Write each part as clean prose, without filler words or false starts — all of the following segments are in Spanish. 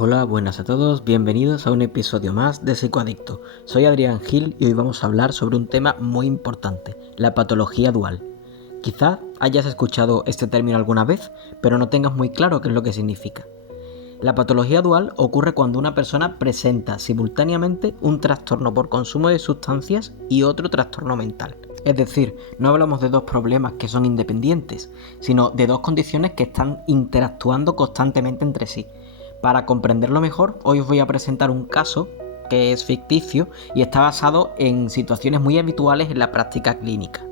Hola, buenas a todos, bienvenidos a un episodio más de Psicoadicto. Soy Adrián Gil y hoy vamos a hablar sobre un tema muy importante, la patología dual. Quizá hayas escuchado este término alguna vez, pero no tengas muy claro qué es lo que significa. La patología dual ocurre cuando una persona presenta simultáneamente un trastorno por consumo de sustancias y otro trastorno mental. Es decir, no hablamos de dos problemas que son independientes, sino de dos condiciones que están interactuando constantemente entre sí. Para comprenderlo mejor, hoy os voy a presentar un caso que es ficticio y está basado en situaciones muy habituales en la práctica clínica.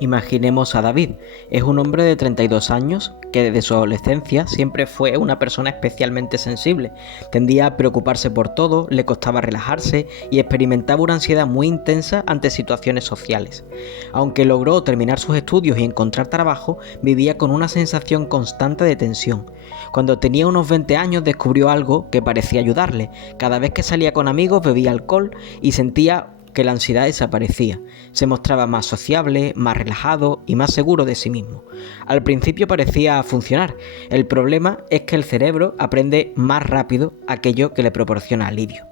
Imaginemos a David. Es un hombre de 32 años que desde su adolescencia siempre fue una persona especialmente sensible. Tendía a preocuparse por todo, le costaba relajarse y experimentaba una ansiedad muy intensa ante situaciones sociales. Aunque logró terminar sus estudios y encontrar trabajo, vivía con una sensación constante de tensión. Cuando tenía unos 20 años descubrió algo que parecía ayudarle. Cada vez que salía con amigos bebía alcohol y sentía que la ansiedad desaparecía. Se mostraba más sociable, más relajado y más seguro de sí mismo. Al principio parecía funcionar. El problema es que el cerebro aprende más rápido aquello que le proporciona alivio.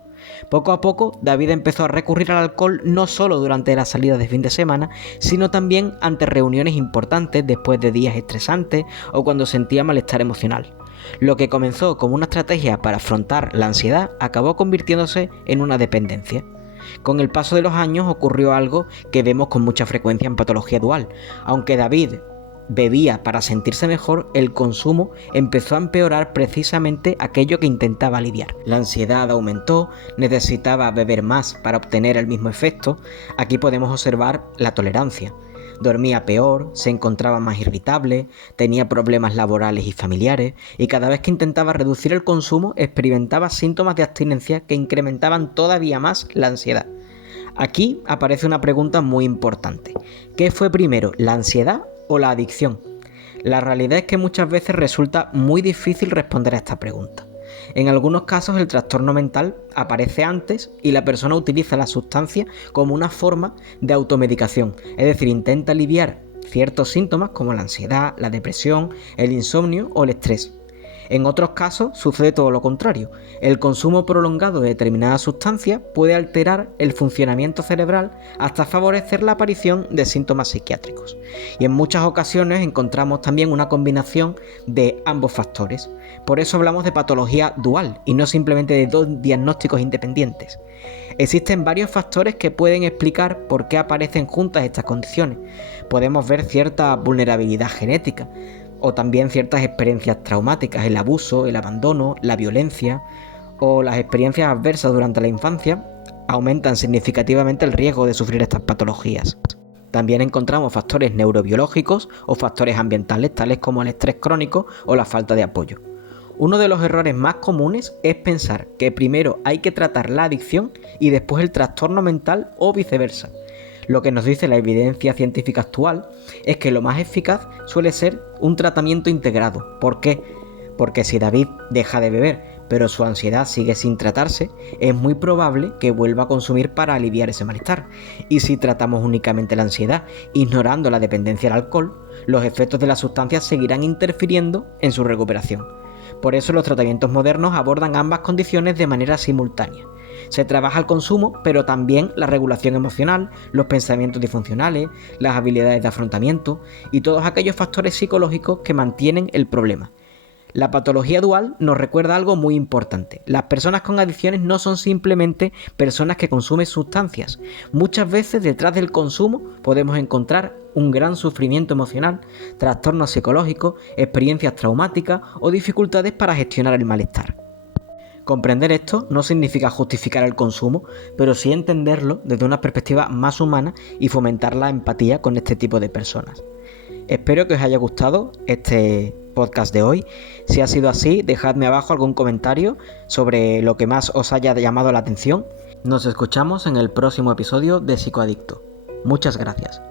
Poco a poco, David empezó a recurrir al alcohol no solo durante las salidas de fin de semana, sino también ante reuniones importantes después de días estresantes o cuando sentía malestar emocional. Lo que comenzó como una estrategia para afrontar la ansiedad acabó convirtiéndose en una dependencia. Con el paso de los años ocurrió algo que vemos con mucha frecuencia en patología dual. Aunque David bebía para sentirse mejor, el consumo empezó a empeorar precisamente aquello que intentaba aliviar. La ansiedad aumentó, necesitaba beber más para obtener el mismo efecto. Aquí podemos observar la tolerancia. Dormía peor, se encontraba más irritable, tenía problemas laborales y familiares, y cada vez que intentaba reducir el consumo experimentaba síntomas de abstinencia que incrementaban todavía más la ansiedad. Aquí aparece una pregunta muy importante. ¿Qué fue primero, la ansiedad o la adicción? La realidad es que muchas veces resulta muy difícil responder a esta pregunta. En algunos casos el trastorno mental aparece antes y la persona utiliza la sustancia como una forma de automedicación, es decir, intenta aliviar ciertos síntomas como la ansiedad, la depresión, el insomnio o el estrés. En otros casos sucede todo lo contrario. El consumo prolongado de determinadas sustancias puede alterar el funcionamiento cerebral hasta favorecer la aparición de síntomas psiquiátricos. Y en muchas ocasiones encontramos también una combinación de ambos factores. Por eso hablamos de patología dual y no simplemente de dos diagnósticos independientes. Existen varios factores que pueden explicar por qué aparecen juntas estas condiciones. Podemos ver cierta vulnerabilidad genética, o también ciertas experiencias traumáticas, el abuso, el abandono, la violencia o las experiencias adversas durante la infancia aumentan significativamente el riesgo de sufrir estas patologías. También encontramos factores neurobiológicos o factores ambientales tales como el estrés crónico o la falta de apoyo. Uno de los errores más comunes es pensar que primero hay que tratar la adicción y después el trastorno mental o viceversa. Lo que nos dice la evidencia científica actual es que lo más eficaz suele ser un tratamiento integrado. ¿Por qué? Porque si David deja de beber, pero su ansiedad sigue sin tratarse, es muy probable que vuelva a consumir para aliviar ese malestar. Y si tratamos únicamente la ansiedad, ignorando la dependencia al alcohol, los efectos de la sustancia seguirán interfiriendo en su recuperación. Por eso los tratamientos modernos abordan ambas condiciones de manera simultánea. Se trabaja el consumo, pero también la regulación emocional, los pensamientos disfuncionales, las habilidades de afrontamiento y todos aquellos factores psicológicos que mantienen el problema. La patología dual nos recuerda algo muy importante. Las personas con adicciones no son simplemente personas que consumen sustancias. Muchas veces detrás del consumo podemos encontrar un gran sufrimiento emocional, trastornos psicológicos, experiencias traumáticas o dificultades para gestionar el malestar. Comprender esto no significa justificar el consumo, pero sí entenderlo desde una perspectiva más humana y fomentar la empatía con este tipo de personas. Espero que os haya gustado este podcast de hoy. Si ha sido así, dejadme abajo algún comentario sobre lo que más os haya llamado la atención. Nos escuchamos en el próximo episodio de Psicoadicto. Muchas gracias.